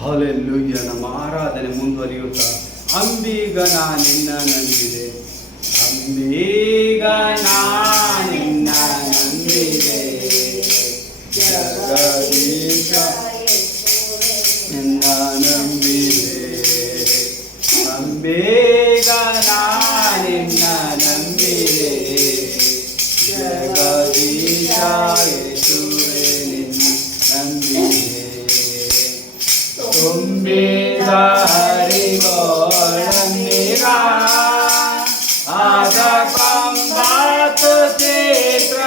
Hallelujah. ನಮ್ಮ ಆರಾಧನೆ ಮುಂದುವರಿಯುತ್ತಾ ಅಂಬೀಗ ನಿನ್ನ ನಂಬಿದೆ, ಅಂಬೀಗ ನಿನ್ನ ನಂಬಿದೆ, ಜಗದೀಶ ನಿನ್ನ ನಂಬಿದೆ, ಅಂಬೀಗ ನಿನ್ನ ನಂಬಿದೆ, ಜಗದೀಶ ಯೇಸುವೇ ನಿನ್ನ ನಂಬಿದೆ. ತುಂಬಿದ ಹರಿಗೋಳಂಬಿಗ ಆದ ಕೊಂಬತ್ತು ಚಿತ್ರಗಳಂಬಿಗ,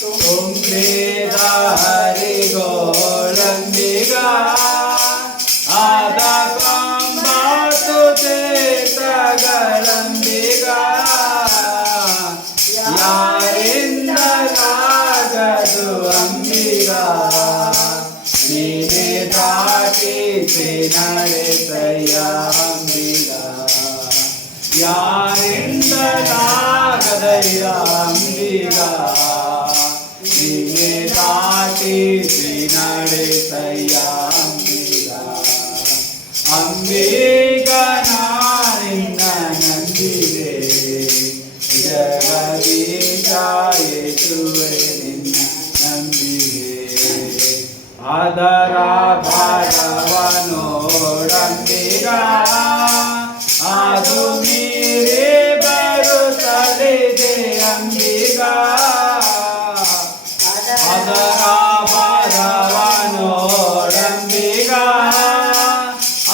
ತುಂಬಿದ ಹರಿಗೋಳಂಬಿಗ ಆದ ಕೊಂಬತ್ತು ಚಿತ್ರಗಳಂಬಿಗ, ಯಾರಿಂದಲಾಗದು ಅಂಬಿಗ, ನೀನೇ ದಾಟಿಸಿ ನಡೆಸಯ್ಯ ಅಂಬಿಗ, ಯಾರಿಂದಲಾಗದಯ್ಯ ಅಂಬಿಗ, ನೀನೇ ದಾಟಿಸಿ ನಡೆಸಯ್ಯ ಅಂಬಿಗ, ಅಂಬಿಗ ನಿನ್ನ ನಂಬಿದೆ, ಜಗದೀಶ ಯೇಸುವೇ ನಿನ್ನ ನಂಬಿದೆ, ಅದರ ಭಾರವನೋಡಂಬಿಗ ಅದು ಮೀರಿ ಬರುತ್ತಲಿದೆ ಅಂಬಿಗ, ಅದರ ಭಾರವನೋಡಂಬಿಗ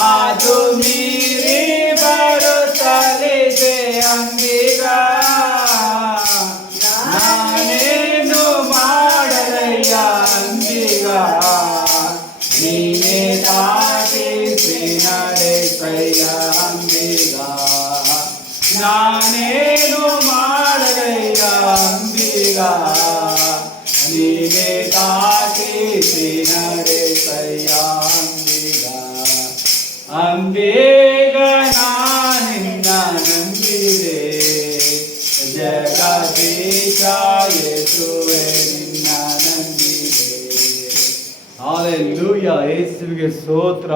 ಅದು ಮೀರಿ ಬರುತ್ತಲಿದೆ ಅಂಬಿಗ, ನಾನೇನು ಮಾಡಲಯ್ಯ ಅಂಬಿಗ, ನೀನೇ ದಾಟಿಸಿ ನಡೆಸಯ್ಯ ಅಂಬಿಗ, ನಾನೇನು ಮಾಡಲಯ್ಯ ಅಂಬಿಗ, ನೀನೇ ದಾಟಿಸಿ ನಡೆಸಯ್ಯ ಅಂಬಿಗ, ಅಂಬಿಗ ನಿನ್ನ ನಂಬಿದೆ, ಜಗದೀಶ ಯೇಸುವೇ ನಿನ್ನ ನಂಬಿದೆ. ಹಲ್ಲೆಲೂಯಾ. ಯೇಸುವಿಗೆ ಸ್ತೋತ್ರ.